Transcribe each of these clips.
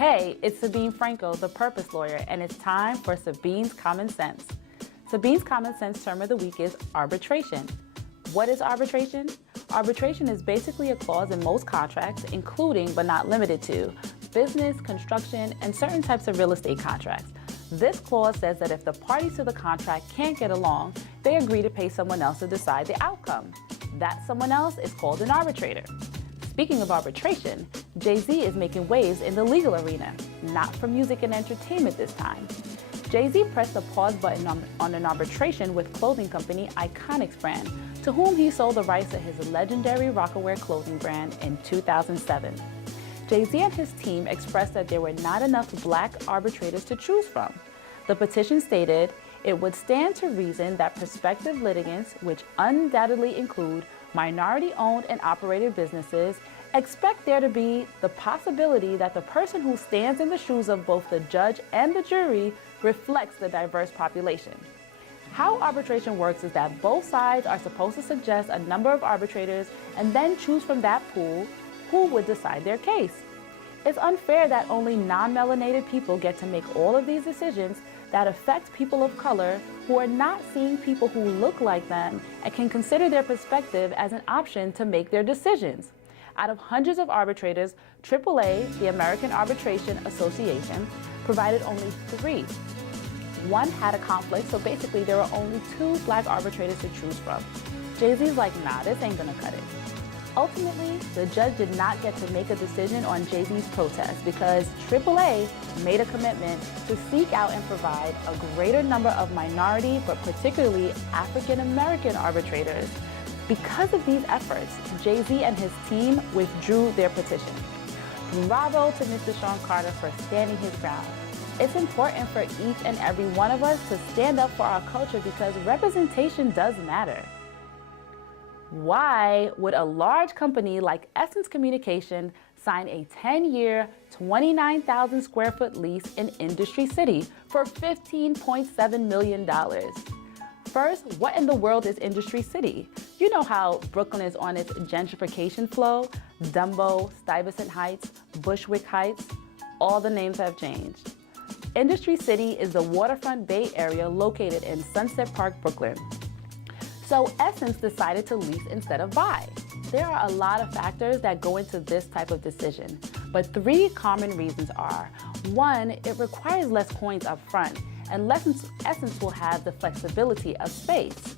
Hey, it's Sabine Franco, the Purpose Lawyer, and it's time for Sabine's Common Sense. Sabine's Common Sense term of the week is arbitration. What is arbitration? Arbitration is basically a clause in most contracts, including but not limited to business, construction, and certain types of real estate contracts. This clause says that if the parties to the contract can't get along, they agree to pay someone else to decide the outcome. That someone else is called an arbitrator. Speaking of arbitration, Jay-Z is making waves in the legal arena, not for music and entertainment this time. Jay-Z pressed the pause button on an arbitration with clothing company Iconics brand, to whom he sold the rights to his legendary Rocawear clothing brand in 2007. Jay-Z and his team expressed that there were not enough black arbitrators to choose from. The petition stated it would stand to reason that prospective litigants, which undoubtedly include minority-owned and operated businesses, expect there to be the possibility that the person who stands in the shoes of both the judge and the jury reflects the diverse population. How arbitration works is that both sides are supposed to suggest a number of arbitrators and then choose from that pool who would decide their case. It's unfair that only non-melanated people get to make all of these decisions that affect people of color who are not seeing people who look like them and can consider their perspective as an option to make their decisions. Out of hundreds of arbitrators, AAA, the American Arbitration Association, provided only 3. One had a conflict, so basically there were only 2 black arbitrators to choose from. Jay-Z's like, nah, this ain't gonna cut it. Ultimately, the judge did not get to make a decision on Jay-Z's protest because AAA made a commitment to seek out and provide a greater number of minority, but particularly African-American arbitrators. Because of these efforts, Jay-Z and his team withdrew their petition. Bravo to Mr. Sean Carter for standing his ground. It's important for each and every one of us to stand up for our culture because representation does matter. Why would a large company like Essence Communication sign a 10-year, 29,000 square foot lease in Industry City for $15.7 million? First, what in the world is Industry City? You know how Brooklyn is on its gentrification flow? Dumbo, Stuyvesant Heights, Bushwick Heights, all the names have changed. Industry City is the waterfront Bay Area located in Sunset Park, Brooklyn. So Essence decided to lease instead of buy. There are a lot of factors that go into this type of decision, but 3 common reasons are: 1, it requires less coins up front, and Essence will have the flexibility of space.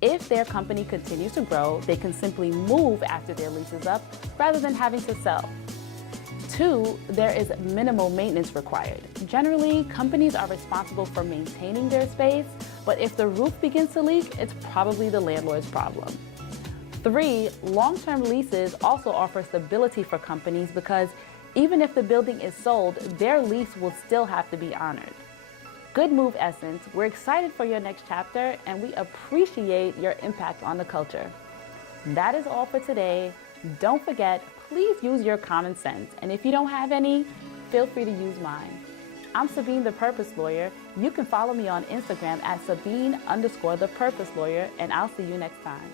If their company continues to grow, they can simply move after their lease is up rather than having to sell. 2, there is minimal maintenance required. Generally, companies are responsible for maintaining their space, but if the roof begins to leak, it's probably the landlord's problem. 3, long-term leases also offer stability for companies because even if the building is sold, their lease will still have to be honored. Good move, Essence. We're excited for your next chapter, and we appreciate your impact on the culture. That is all for today. Don't forget, please use your common sense, and if you don't have any, feel free to use mine. I'm Sabine the Purpose Lawyer. You can follow me on Instagram at Sabine_the Purpose Lawyer, and I'll see you next time.